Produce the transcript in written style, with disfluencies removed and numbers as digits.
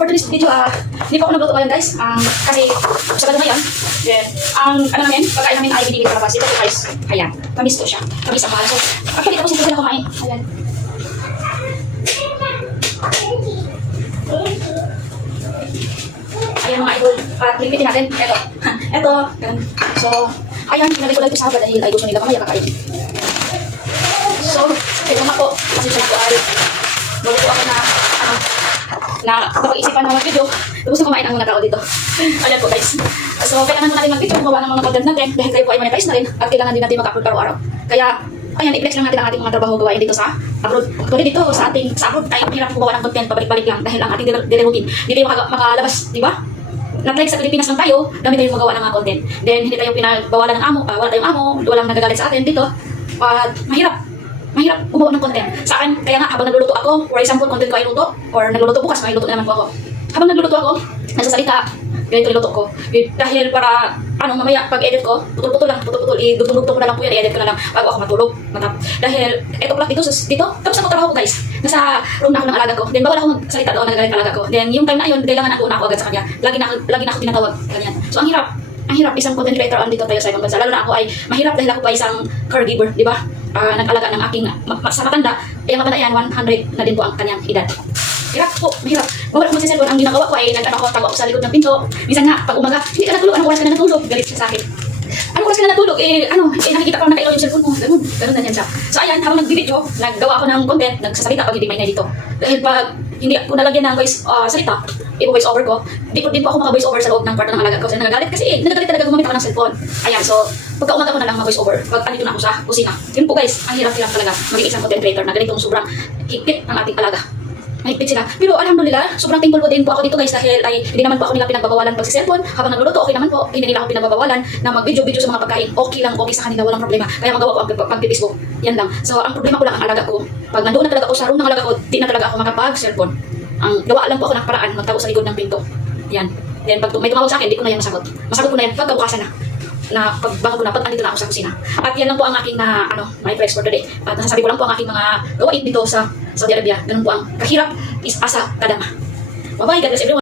for today's video, hindi pa ako nagluto ngayon guys. Kasi Sabado na yan. Then, ang ano namin, pagkain namin ay binibig palabas. Ito po guys, ayan. Tamis to siya. Tamis ang mahal. So, actually, tapos hindi ko sila kumain. Ayan. Ayan mga idol. At limitin natin. Ito. Ito. Ayan. So, ayan. Pinagay ko lang ito sa haba dahil ay gusto nila mamaya kakain. So, ito nga po. Kasi siya po ay bago ako na napag-isipan ng mga video. Tapos na kumain ang mga tao dito. Ayan po guys. So, kailangan mo natin mag-video, gumawa ng mga content natin dahil tayo po ay monetize na rin at kailangan din natin mag-upload araw-araw. Kaya, ayan, i-flex lang natin ang ating mga trabaho gawain dito sa abroad. Actually dito sa abroad ay hirap gumawa ng content, pabalik-balik lang dahil ang ating daily routine. Hindi tayo makalabas, di ba? Like sa Pilipinas lang tayo, dami tayong magawa ng mga content. Then, hindi tayo pinagbawalan ng amo, wala tayong amo, walang nagagalit sa atin dito. Mahirap gumawa ng content. Sa akin, kaya nga habang nagluluto ako, for example, content ko ay luto, or nagluluto bukas, may luto na naman po ako. Habang nagluluto ako, nagsasalita, ganito luto ko. Dahil para, mamaya pag-edit ko, putol-putol, idugtong-dugtong ko na lang po yan, i-edit ko na lang bago ako matulog. Dahil, eto pala dito, tapos ako trabaho ko guys, nasa room na ako ng alaga ko, then bawal ako magsalita doon, nagagalit alaga ko. Then, yung time na yun, kailangan ako agad sa kanya. Lagi na ako tinatawag, ganyan. So, ang hirap isang content creator dito tayo sa ibang bansa. Lalo na ako ay mahirap dahil ako pa isang caregiver, di ba? Nag-alaga ng aking sa matanda, yung matanda yan, 100 na din po ang kanyang edad. Hirap po, mahirap. Bawal ako magsiselfon. Ang ginagawa ko ay tago ako sa likod ng pinto. Minsan nga, pag umaga, hindi ka natulog, anong oras ka na natulog? Galit siya sa akin. Anong oras ka na natulog? Nakikita ko na nakailaw yung cellphone mo. Ganun na yan siya. So ayan, habang nag-video, naggawa ako ng content, nagsasalita pag hindi maingay dito. Dahil pag hindi ko nalagyan ng voice salita, i-voice over ko, di po ako maka-voice over sa loob ng kwarto ng alaga ko. Kasi nagagalit kasi nagagalit talaga gumamit ako ng cellphone. Ayan, so pagka umaga ko na lang mag-voice over, pag andito na ako sa kusina. Yun po guys, ang hirap talaga maging isang content creator na ganitong sobrang higpit ang ating alaga. Mahigpit sila. Pero alhamdulillah, sobrang thankful po din po ako dito guys dahil ay hindi naman po ako nila pinagbabawalan pag si cellphone. Habang nagluluto, okay naman po. Hindi nila ako pinagbabawalan na mag-video sa mga pagkain. Okay lang, okay sa kanila, walang problema. Kaya magawa ko ang pag-Facebook. Yan lang. So, ang problema ko lang ang alaga ko. Pag nandoon na talaga ako sa room ng alaga ko, di na talaga ako makapag-cellphone. Ang gawa lang po ako ng paraan, magtago sa likod ng pinto. Yan. Then, pag may tumawag sa akin, di ko na yan masagot. Masagot ko na yan pagkabukasan na pagbangon ko na, pag andito na ako sa kusina. At yan lang po ang aking my flex for today. At nasasabi ko lang po ang aking mga gawain dito sa Saudi Arabia. Ganun po ang kahirap is asa kadama. Bye-bye, God bless everyone.